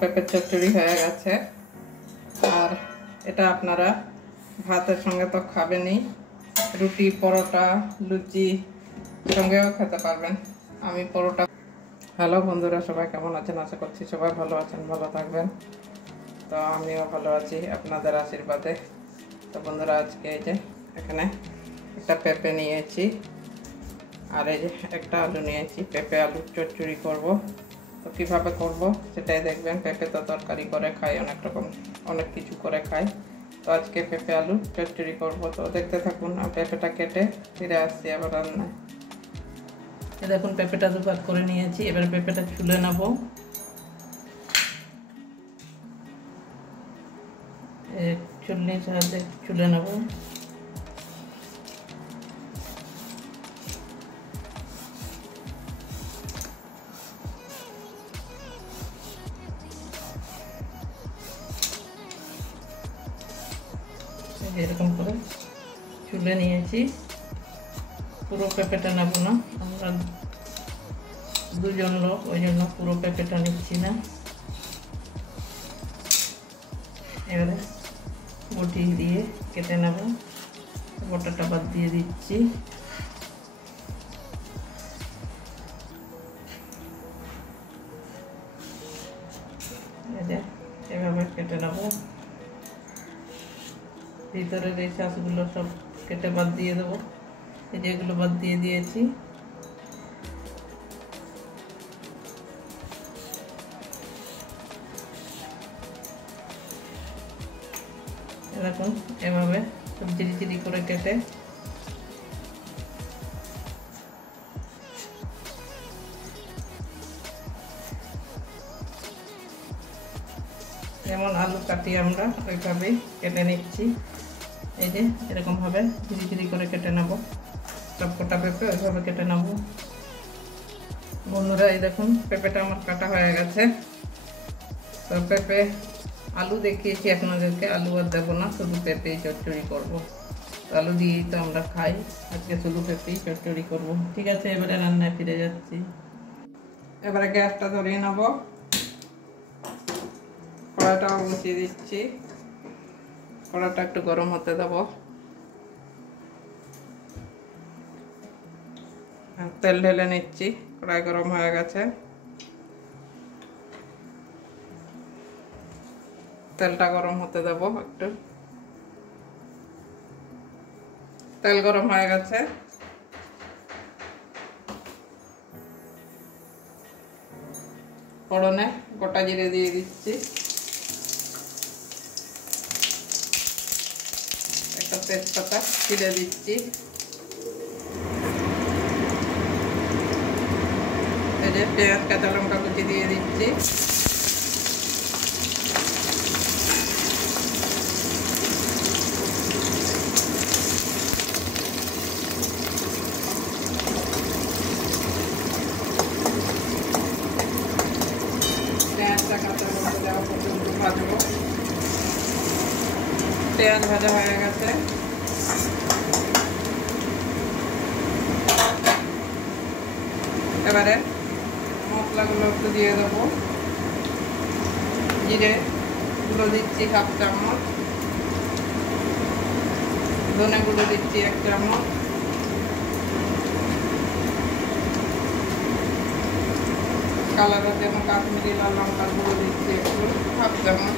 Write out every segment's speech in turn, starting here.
পেঁপের চচ্চড়ি হয়ে গেছে। আর এটা আপনারা ভাতের সঙ্গে তো খাবেনই, রুটি, পরোটা, লুচি সঙ্গেও খেতে পারবেন। আমি পরোটা। হ্যালো বন্ধুরা, সবাই কেমন আছেন? আশা করছি সবাই ভালো আছেন, ভালো থাকবেন। তো আমিও ভালো আছি আপনাদের আশীর্বাদে। তো বন্ধুরা, আজকে এই যে এখানে একটা পেঁপে নিয়েছি আর এই যে একটা আলু নিয়েছি। পেঁপে আলুর চচ্চড়ি করব। তো কীভাবে করব সেটাই দেখবেন। পেঁপে তো তরকারি করে খাই, অনেক রকম অনেক কিছু করে খাই। তো আজকে পেঁপে আলু চচ্চড়ি করব। তো দেখতে থাকুন। আর পেঁপেটা কেটে ফিরে আসছি আবার রান্নায়। দেখুন, পেঁপেটা দুভাগ করে নিয়েছি। এবার পেঁপেটা ছুলে নেব। চুল্লির সাহায্যে ছুলে নেব। এরকম করে ছুলে নিয়েছি। পুরো পেঁপেটা নেব না, আমরা দুজন লোক, ওই জন্য পুরো পেঁপেটা নিচ্ছি না। এবারে বটি দিয়ে কেটে নেব। বটাটা বাদ দিয়ে দিচ্ছি। এভাবে কেটে নেব। ভিতরের এই শাঁসগুলো সব কেটে বাদ দিয়ে দেবো। এই যে এগুলো বাদ দিয়ে দিয়েছি। এরকম এভাবে সব চিরি চিরি করে কেটে যেমন আলু কাটি আমরা ওইভাবেই কেটে নিচ্ছি। এই যে এরকম ভাবে ধীরে ধীরে করে কেটে নেব। সব কটা পেঁপে ওইভাবে কেটে নেব। বন্ধুরা, এই দেখুন পেঁপেটা আমার কাটা হয়ে গেছে। তো পেঁপে আলু দেখিয়েছি আপনাদেরকে, আলু আর দেবো না, শুধু পেঁপেই চচ্চড়ি করব। আলু দিয়েই তো আমরা খাই, আজকে শুধু পেঁপেই চচ্চড়ি করব। ঠিক আছে, এবারে রান্নায় ফিরে যাচ্ছি। এবারে গ্যাসটা ধরিয়ে নেব। কড়াইটাও বসিয়ে দিচ্ছি। কড়াইটা একটু গরম হতে দেব। তেল ঢেলে নিচ্ছি। কড়াই গরম হয়ে গেছে। তেলটা গরম হতে দেব একটু। তেল গরম হয়ে গেছে। ফোড়নে গোটা জিরে দিয়ে দিচ্ছি। একটা তেজপাতা ছিঁড়ে দিচ্ছি। এই যে পেঁয়াজ, কাঁচা লঙ্কা কুচি দিয়ে দিচ্ছি। পেঁয়াজটা কাঁচা লঙ্কা দেওয়া পর্যন্ত ভাজবো। পেঁয়াজ ভাজা হয়ে গেছে। এবারে মশলাগুলো একটু দিয়ে দেবো। জিরে গুঁড়ো দিচ্ছি 1/2 চামচ, ধনে গুঁড়ো দিচ্ছি 1 চামচ, কালারের জন্য কাশ্মীরি লাল লঙ্কার গুঁড়ো দিচ্ছি একটু 1/2 চামচ,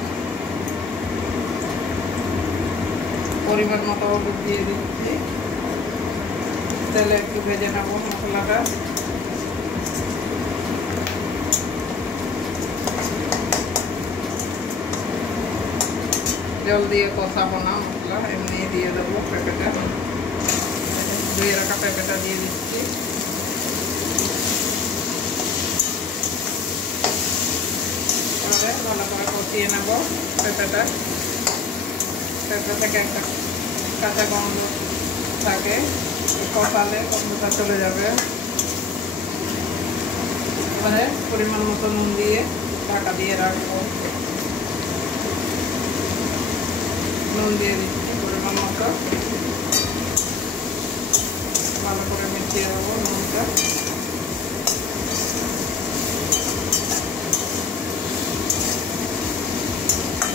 পরিমাণ মতো হলুদ দিয়ে দিচ্ছি। তেলে একটু ভেজে নেব মশলাটা। জল দিয়ে কষাবো না মশলা, এমনি দিয়ে দেবো পেঁপেটা। ধুয়ে রাখা পেঁপেটা দিয়ে দিচ্ছি। এবারে ভালো করে কষিয়ে নেব পেঁপেটা। পেঁপে থেকে একটা কাঁচা গন্ধ থাকে, কষালে গন্ধটা চলে যাবে। এবারে পরিমাণ মতো নুন দিয়ে ঢাকা দিয়ে রাখবো। নুন দিয়ে দিচ্ছি পরিমাণ মতো। ভালো করে মিশিয়ে দেবো নুনটা।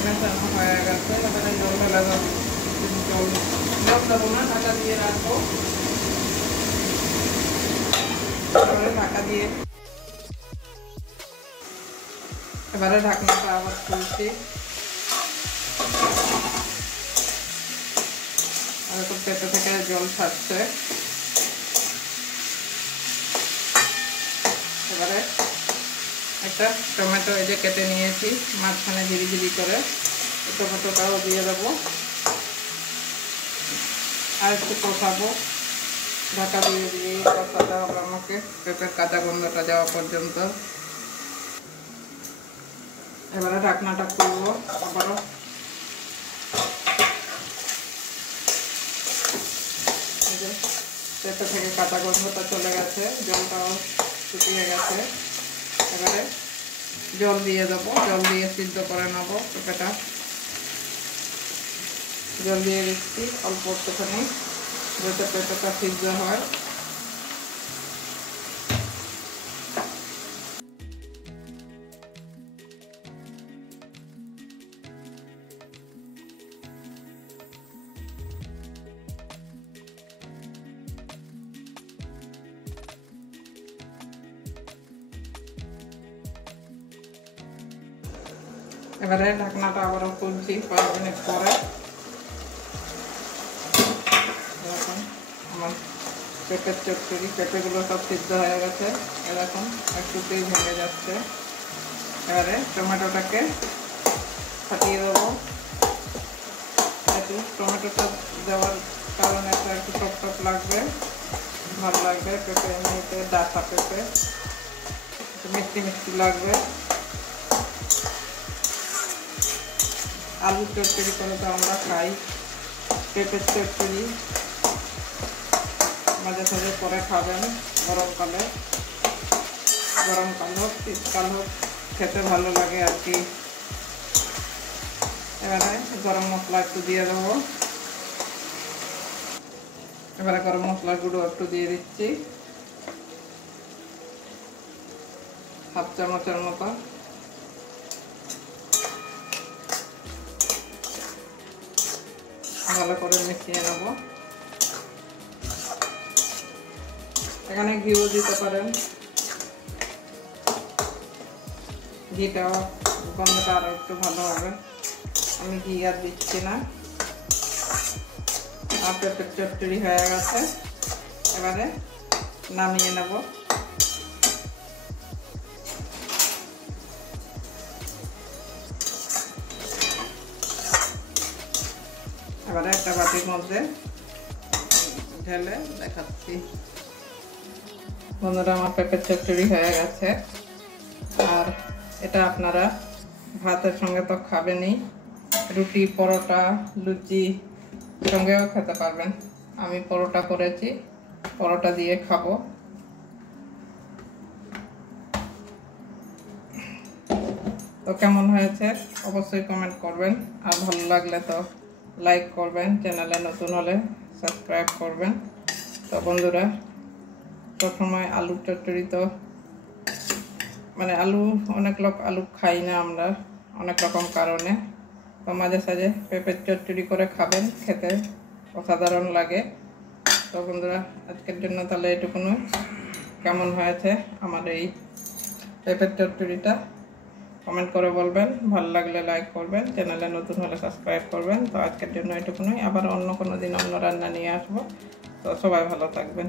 মেশানো হয়ে গেছে। এবারে জল ঢেলে দেবো, জল দেবো না, ঢাকা দিয়ে রাখবো। ঢাকা দিয়ে এবারে ঢাকনাটা আবার খুলছি। আর একটু পেঁপে থেকে জল ছাড়ছে। এবারে একটা টমেটো এই যে কেটে নিয়েছি, মাঝখানে ঝিরি ঝিরি করে টমেটোটাও দিয়ে দেবো। আর একটু কষাবো, ঢাকা দিয়ে দিয়ে কষাতে হবে আমাকে পেঁপের কাঁচা গন্ধটা যাওয়া পর্যন্ত। এবারে ঢাকনাটা খুলবো আবারও। পেঁপে থেকে কাঁচা গন্ধটা চলে গেছে, জলটাও শুকিয়ে গেছে। এবারে জল দিয়ে দেবো, জল দিয়ে সিদ্ধ করে নেবো পেঁপেটা। জল দিয়ে দিচ্ছি অল্প একটুখানি, যাতে পেঁপেটা সিদ্ধ হয়। এবারে ঢাকনাটা আবারও খুলছি 5 মিনিট পরে। এরকম আমার পেঁপের চচ্চড়ি, পেঁপেগুলো সব সিদ্ধ হয়ে গেছে, এরকম একটুতেই ভেঙে যাচ্ছে। এবারে টমেটোটাকে ফাটিয়ে দেবো। একটু টমেটোটা দেওয়ার কারণে একটু টক টক লাগবে, ভালো লাগবে। পেঁপে এমনিতে ডাঁটা পেঁপে, একটু মিষ্টি মিষ্টি লাগবে। আলুর চচ্চড়ি করে তো আমরা খাই, পেঁপের চচ্চড়ি মাঝে সাঝে করে খাবেন গরমকালে। গরমকাল হোক শীতকাল হোক খেতে ভালো লাগে আর কি। এবারে গরম মশলা একটু দিয়ে দেবো। এবারে গরম মশলার গুঁড়ো একটু দিয়ে দিচ্ছি, 1/2 চামচের মতো। ভালো করে মিশিয়ে নেব। এখানে ঘিও দিতে পারেন, ঘিটাও গন্ধটা আরো একটু ভালো হবে। আমি ঘি আর দিচ্ছি না। আর পেঁপের চচ্চড়ি হয়ে গেছে, এবারে নামিয়ে নেব। এবারে একটা বাটির মধ্যে ঢেলে দেখাচ্ছি। বন্ধুরা, আমার পেঁপের চচ্চড়ি হয়ে গেছে। আর এটা আপনারা ভাতের সঙ্গে তো খাবেনই, রুটি, পরোটা, লুচি সঙ্গেও খেতে পারবেন। আমি পরোটা করেছি, পরোটা দিয়ে খাবো। তো কেমন হয়েছে অবশ্যই কমেন্ট করবেন। আর ভালো লাগলে তো লাইক করবেন, চ্যানেলে নতুন হলে সাবস্ক্রাইব করবেন। তো বন্ধুরা, সবসময় আলুর চচ্চড়ি তো মানে অনেক লোক আলু খাই না আমরা অনেক রকম কারণে। তো মাঝে সাঝে পেঁপের চচ্চড়ি করে খাবেন, খেতে অসাধারণ লাগে। তো বন্ধুরা, আজকের জন্য তাহলে এটুকুনই। কেমন হয়েছে আমার এই পেঁপের চচ্চড়িটা কমেন্ট করে বলবেন। ভালো লাগলে লাইক করবেন, চ্যানেলে নতুন হলে সাবস্ক্রাইব করবেন। তো আজকের জন্য এটুকুনই, আবার অন্য কোনো দিন অন্য রান্না নিয়ে আসবো। তো সবাই ভালো থাকবেন।